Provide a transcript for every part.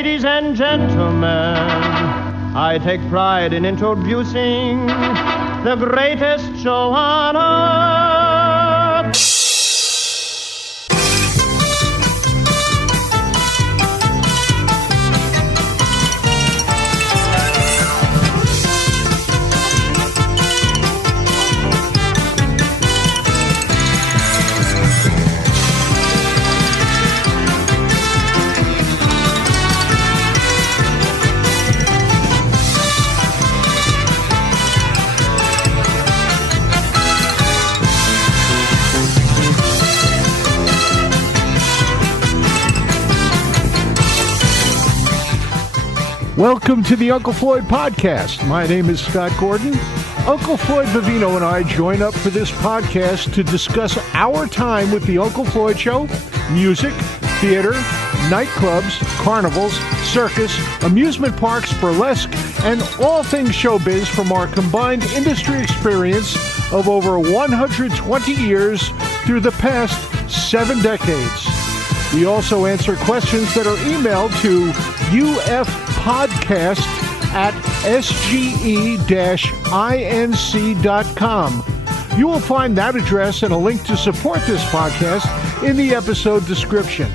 Ladies and gentlemen, I take pride in introducing the greatest show on earth. Welcome to the Uncle Floyd podcast. My name is Scott Gordon. Uncle Floyd Vivino and I join up for this podcast to discuss our time with the Uncle Floyd Show, music, theater, nightclubs, carnivals, circus, amusement parks, burlesque, and all things showbiz from our combined industry experience of over 120 years through the past 7 decades. We also answer questions that are emailed to ufpodcast@sge-inc.com. You will find that address and a link to support this podcast in the episode description.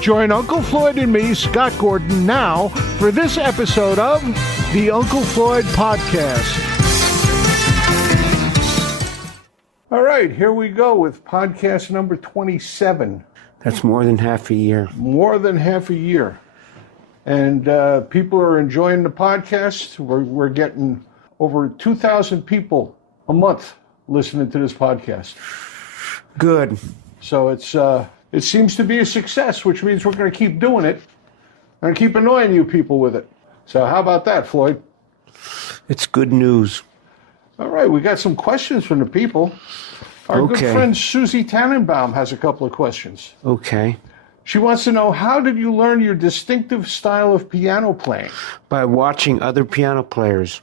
Join Uncle Floyd and me, Scott Gordon, now for this episode of the Uncle Floyd Podcast. All right, here we go with podcast number 27. That's more than half a year. More than half a year. And people are enjoying the podcast. We're getting over 2,000 people a month listening to this podcast. Good. So it seems to be a success, which means we're going to keep doing it and keep annoying you people with it. So how about that, Floyd? It's good news. All right, we got some questions from the people. Our good friend Susie Tannenbaum has a couple of questions. Okay. She wants to know, how did you learn your distinctive style of piano playing? By watching other piano players.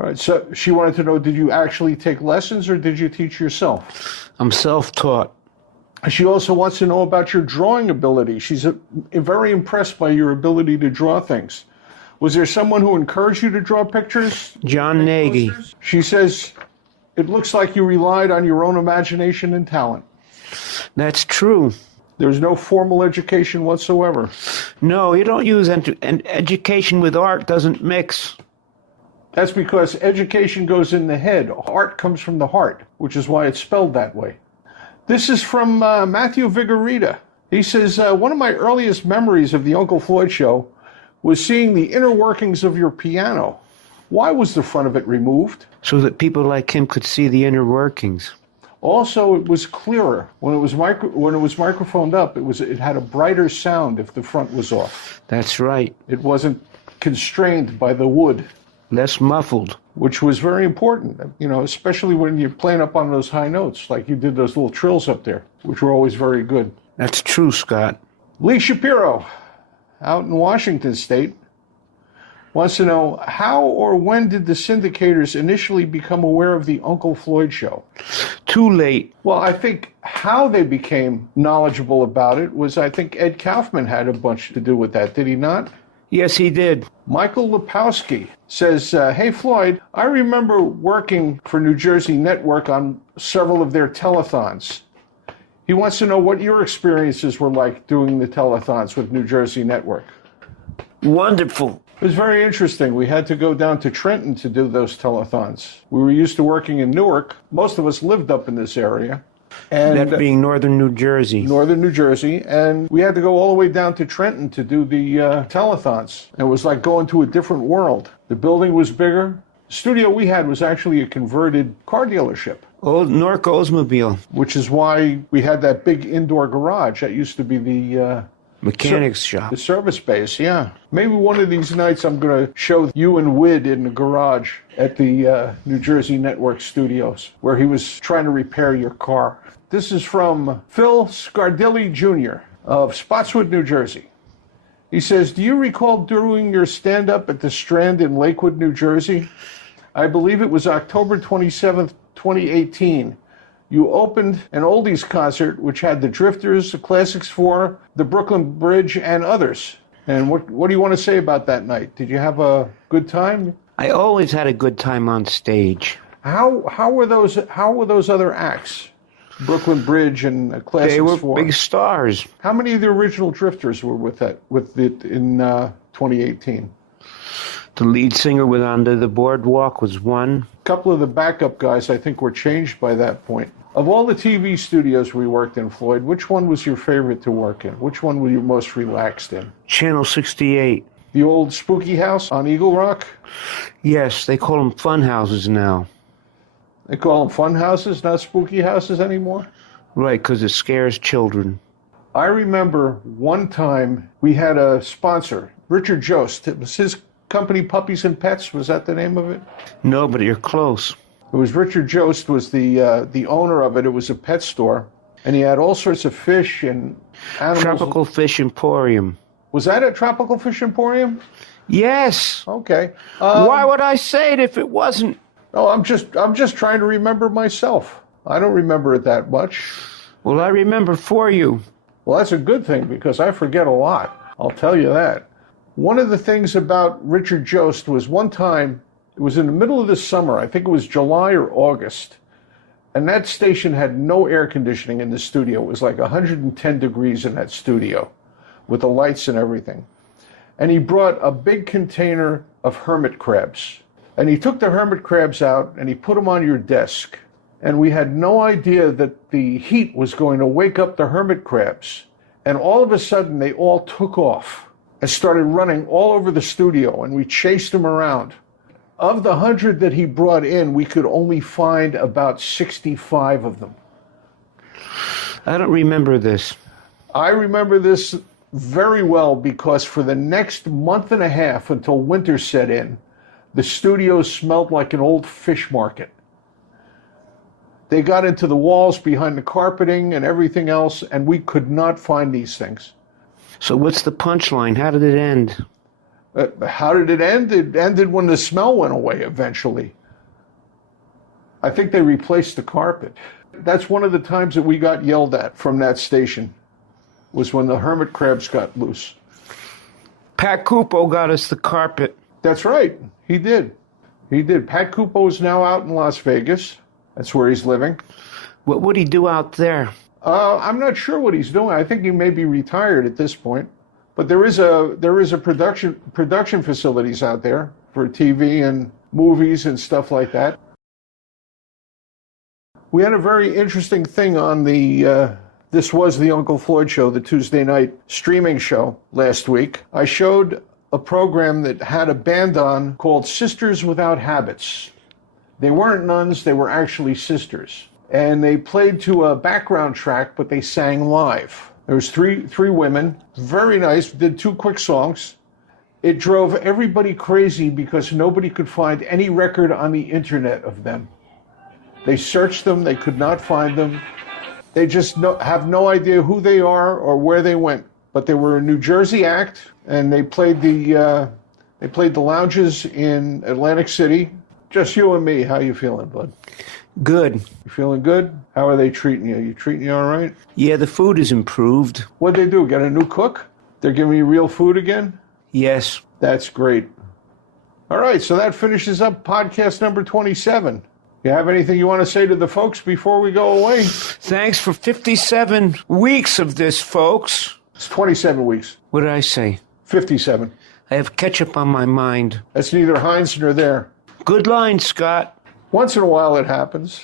All right, so she wanted to know, did you actually take lessons or did you teach yourself? I'm self-taught. She also wants to know about your drawing ability. She's very impressed by your ability to draw things. Was there someone who encouraged you to draw pictures? John Nagy. She says, it looks like you relied on your own imagination and talent. That's true. There's no formal education whatsoever. No, you don't use and education with art doesn't mix. That's because education goes in the head. Art comes from the heart, which is why it's spelled that way. This is from Matthew Vigorita. He says, one of my earliest memories of the Uncle Floyd Show was seeing the inner workings of your piano. Why was the front of it removed? So that people like him could see the inner workings. Also, it was clearer. When it was microphoned up, it had a brighter sound if the front was off. That's right. It wasn't constrained by the wood. Less muffled. Which was very important, especially when you're playing up on those high notes, like you did those little trills up there, which were always very good. That's true, Scott. Lee Shapiro, out in Washington State, wants to know, how or when did the syndicators initially become aware of the Uncle Floyd Show? Too late. Well, I think how they became knowledgeable about it was, I think Ed Kaufman had a bunch to do with that, did he not? Yes, he did. Michael Lepowski says, hey, Floyd, I remember working for New Jersey Network on several of their telethons. He wants to know what your experiences were like doing the telethons with New Jersey Network. Wonderful. It was very interesting. We had to go down to Trenton to do those telethons. We were used to working in Newark. Most of us lived up in this area. And that being northern New Jersey. Northern New Jersey. And we had to go all the way down to Trenton to do the telethons. It was like going to a different world. The building was bigger. The studio we had was actually a converted car dealership. Old Nork Oldsmobile. Which is why we had that big indoor garage. That used to be the mechanics shop. The service base, yeah. Maybe one of these nights I'm going to show you and Wid in the garage at the New Jersey Network studios, where he was trying to repair your car. This is from Phil Scardilli Jr. of Spotswood, New Jersey. He says, do you recall doing your stand-up at the Strand in Lakewood, New Jersey? I believe it was October 27th, 2018. You opened an oldies concert which had the Drifters, the Classics 4, the Brooklyn Bridge, and others. And what do you want to say about that night? Did you have a good time? I always had a good time on stage. How were those other acts? Brooklyn Bridge and Classics They were 4. big stars. How many of the original Drifters were with it in 2018? The lead singer with Under the Boardwalk was one. A couple of the backup guys, I think, were changed by that point. Of all the TV studios we worked in, Floyd, which one was your favorite to work in? Which one were you most relaxed in? Channel 68. The old spooky house on Eagle Rock? Yes, they call them fun houses now. They call them fun houses, not spooky houses anymore? Right, because it scares children. I remember one time we had a sponsor, Richard Jost. It was his company, Puppies and Pets. Was that the name of it? No, but you're close. It was Richard Jost was the owner of it. It was a pet store. And he had all sorts of fish and animals. Tropical Fish Emporium. Was that a Tropical Fish Emporium? Yes. Okay. Why would I say it if it wasn't? Oh, I'm just trying to remember myself. I don't remember it that much. Well, I remember for you. Well, that's a good thing because I forget a lot. I'll tell you that. One of the things about Richard Jost was one time, it was in the middle of the summer, I think it was July or August, and that station had no air conditioning in the studio. It was like 110 degrees in that studio with the lights and everything. And he brought a big container of hermit crabs. And he took the hermit crabs out and he put them on your desk. And we had no idea that the heat was going to wake up the hermit crabs. And all of a sudden, they all took off and started running all over the studio, and we chased them around. Of the 100 that he brought in, we could only find about 65 of them. I don't remember this. I remember this very well because for the next month and a half until winter set in, the studio smelled like an old fish market. They got into the walls behind the carpeting and everything else, and we could not find these things. So what's the punchline? How did it end? How did it end? It ended when the smell went away eventually. I think they replaced the carpet. That's one of the times that we got yelled at from that station, was when the hermit crabs got loose. Pat Cupo got us the carpet. That's right. He did. He did. Pat Cupo is now out in Las Vegas. That's where he's living. What would he do out there? I'm not sure what he's doing. I think he may be retired at this point. But there is a production facilities out there for TV and movies and stuff like that. We had a very interesting thing on the This Was the Uncle Floyd Show, the Tuesday night streaming show last week. I showed a program that had a band on called Sisters Without Habits. They weren't nuns, they were actually sisters. And they played to a background track, but they sang live. There was three women, very nice, did 2 quick songs. It drove everybody crazy because nobody could find any record on the internet of them. They searched them, they could not find them. They just have no idea who they are or where they went. But they were a New Jersey act, and they played the lounges in Atlantic City. Just you and me. How you feeling, bud? Good. You feeling good? How are they treating you? You treating you all right? Yeah, the food is improved. What'd they do? Get a new cook? They're giving you real food again? Yes. That's great. All right, so that finishes up podcast number 27. You have anything you want to say to the folks before we go away? Thanks for 57 weeks of this, folks. It's 27 weeks. What did I say? 57. I have ketchup on my mind. That's neither Heinz nor there. Good line, Scott. Once in a while it happens.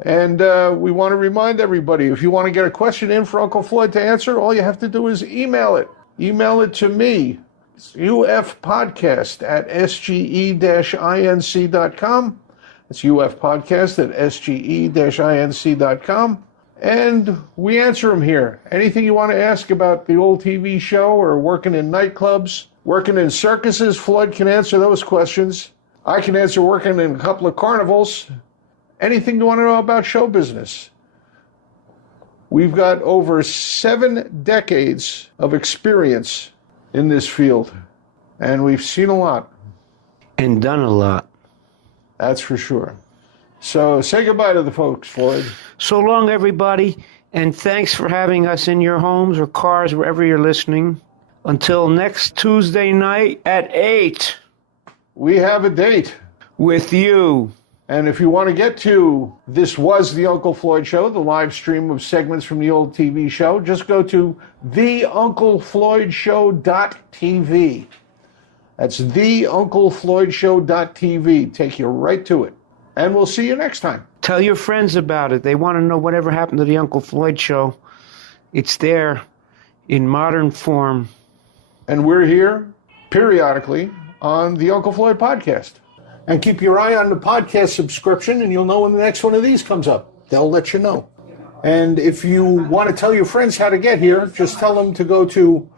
And we want to remind everybody, if you want to get a question in for Uncle Floyd to answer, all you have to do is email it. Email it to me. It's ufpodcast@sge-inc.com. It's ufpodcast@sge-inc.com. And we answer them here. Anything you want to ask about the old TV show or working in nightclubs, working in circuses, Floyd can answer those questions. I can answer working in a couple of carnivals. Anything you want to know about show business. We've got over 7 decades of experience in this field, and we've seen a lot. And done a lot. That's for sure. So say goodbye to the folks, Floyd. So long, everybody, and thanks for having us in your homes or cars, wherever you're listening. Until next Tuesday night at 8 We have a date. with you. And if you want to get to This Was the Uncle Floyd Show, the live stream of segments from the old TV show, just go to theunclefloydshow.tv. That's theunclefloydshow.tv. Take you right to it. And we'll see you next time. Tell your friends about it. They want to know whatever happened to the Uncle Floyd Show. It's there in modern form. And we're here periodically on the Uncle Floyd podcast. And keep your eye on the podcast subscription, and you'll know when the next one of these comes up. They'll let you know. And if you want to tell your friends how to get here, just tell them to go to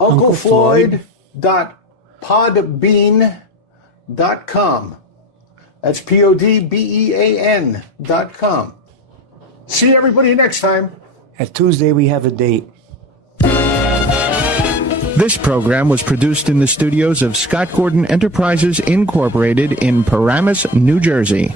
unclefloyd.podbean.com. That's PODBEAN.com. See everybody next time. At Tuesday, we have a date. This program was produced in the studios of Scott Gordon Enterprises, Incorporated in Paramus, New Jersey.